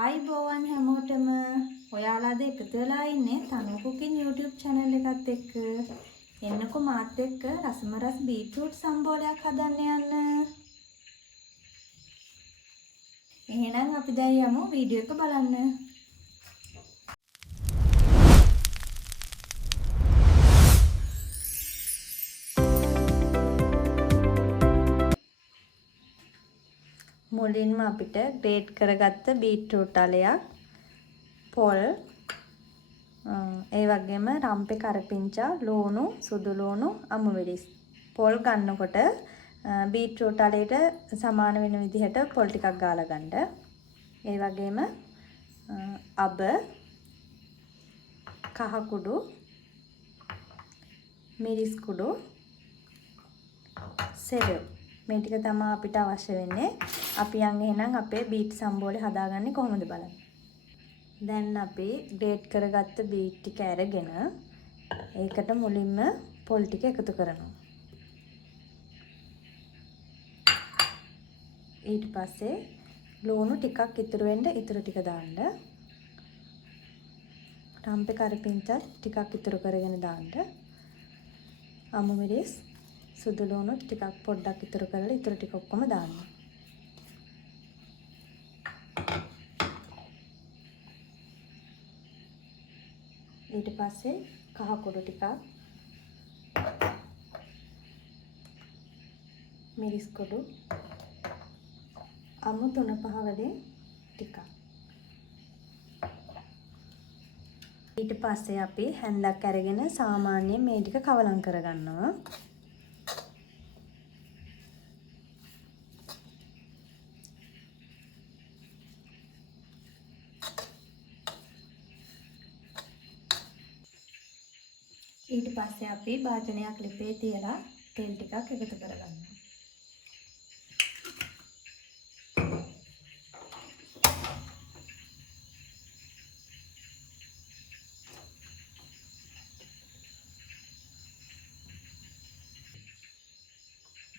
ආයිබෝවන් හැමෝටම ඔයාලා අද එකතු වෙලා ඉන්නේ තනු කුකින් YouTube channel එකත් එක්ක. එන්නකෝ මාත් එක්ක රසමරස් බීට්‍රූට් සම්බෝලයක් හදන්න යන්න. එහෙනම් අපි දැන් යමු වීඩියෝ එක බලන්න. මුලින්ම අපිට ග්‍රේට් කරගත්ත බීට්‍රූට් අලයක්, පොල්, ඒ වගේම රම්පේ කරපිංචා, ලූණු, සුදු ලූණු, අමු මිරිස්. පොල් ගන්නකොට බීට්‍රූට් අලයට සමාන වෙන විදිහට පොල් ටිකක් ගාලා ගන්න. ඒ වගේම අබ, කහ කුඩු, මිරිස් කුඩු, සෙරව. මේ ටික තමයි අපිට අවශ්‍ය වෙන්නේ. අපි යන් එහෙනම් අපේ බීට් සම්බෝලේ හදාගන්නේ කොහොමද බලන්න. දැන් අපි ග්‍රේට් කරගත්ත බීට් ටික අරගෙන ඒකට මුලින්ම පොල් ටික එකතු කරනවා. ඊට පස්සේ ලූණු ටිකක් ඉතුරු වෙන්න ඉතුරු ටික දාන්න. රම්පේ කරපිංචා ටිකක් ඉතුරු කරගෙන දාන්න. අමු මිරිස්, සුදු ලූණු ටිකක් පොඩ්ඩක් ඉතුරු කරලා ඉතුරු ටික ඔක්කොම දාන්න. ඊට පස්සේ කහ කුඩු ටිකක්, මිරිස් කුඩු, අමු 3-5 වලින් ටිකක්. ඊට පස්සේ අපි හැන්දක් අරගෙන සාමාන්‍යයෙන් මේ ටික කවලම් කරගන්නවා. ඊට පස්සේ අපි භාජනයක් ලිපේ තියලා තෙල් ටිකක් එකතු කරගන්නවා.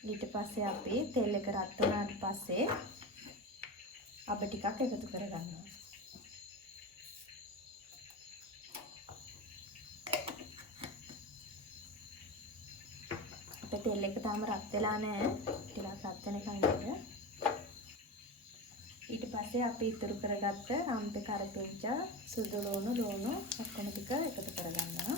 ඊට පස්සේ අපි තෙල් එක රත් වුණාට පස්සේ අප ටිකක් එකතු කරගන්නවා. අපේ තෙල් එක තාම රත් වෙලා නැහැ. ටිකක් රත් වෙනකන් ඉන්න. ඊට පස්සේ අපි ඉතුරු කරගත්ත රම්පේ කරපිංචා, සුදු ලූණු ඔක්කොම ටික එකතු කරගන්නවා.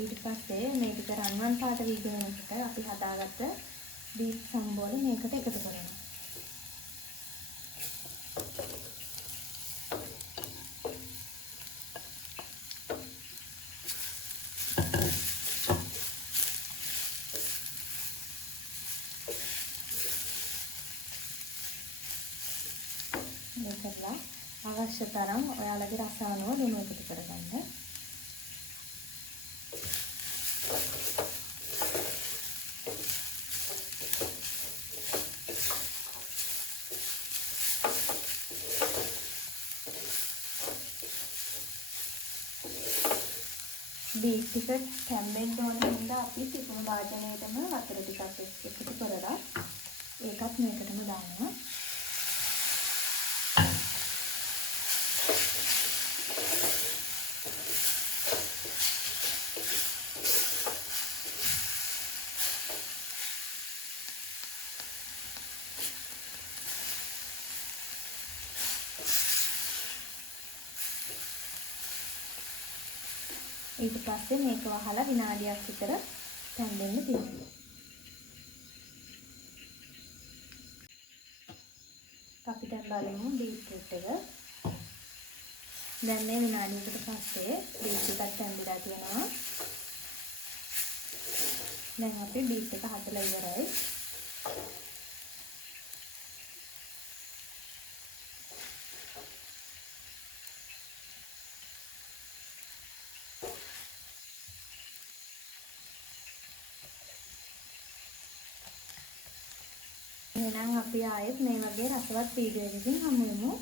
ඊට පස්සේ මේ ටික රන්වන් පාට වීගෙන එකට අපි හදාගත්ත බීට් සම්බෝලේ මේකට එකතු කරනවා. මේකලා අවශ්‍ය තරම් ඔයාලගේ රස අනුව ලුණු එකතු කරගන්න. බීට් ටික කැම්බෙන්න ඕන හින්දා අපි තිබුණු භාජනයේටම වතුර ටිකක් එකතු කරලා ඒකත් මේකටම දානවා. ඊට පස්සේ මේක වහලා විනාඩියක් විතර තැම්බෙන්න දෙන්න. අපි දැන් බලමු බීට්‍රූට් එක. දැන් මේ විනාඩියකට පස්සේ බීට් එකත් තැම්බිලා තියෙනවා. දැන් අපි බීට් එක හදලා ඉවරයි. එහෙනම් අපි ආයෙත් මේ වගේ රසවත් වීඩියෝ එකකින් හමු වෙමු.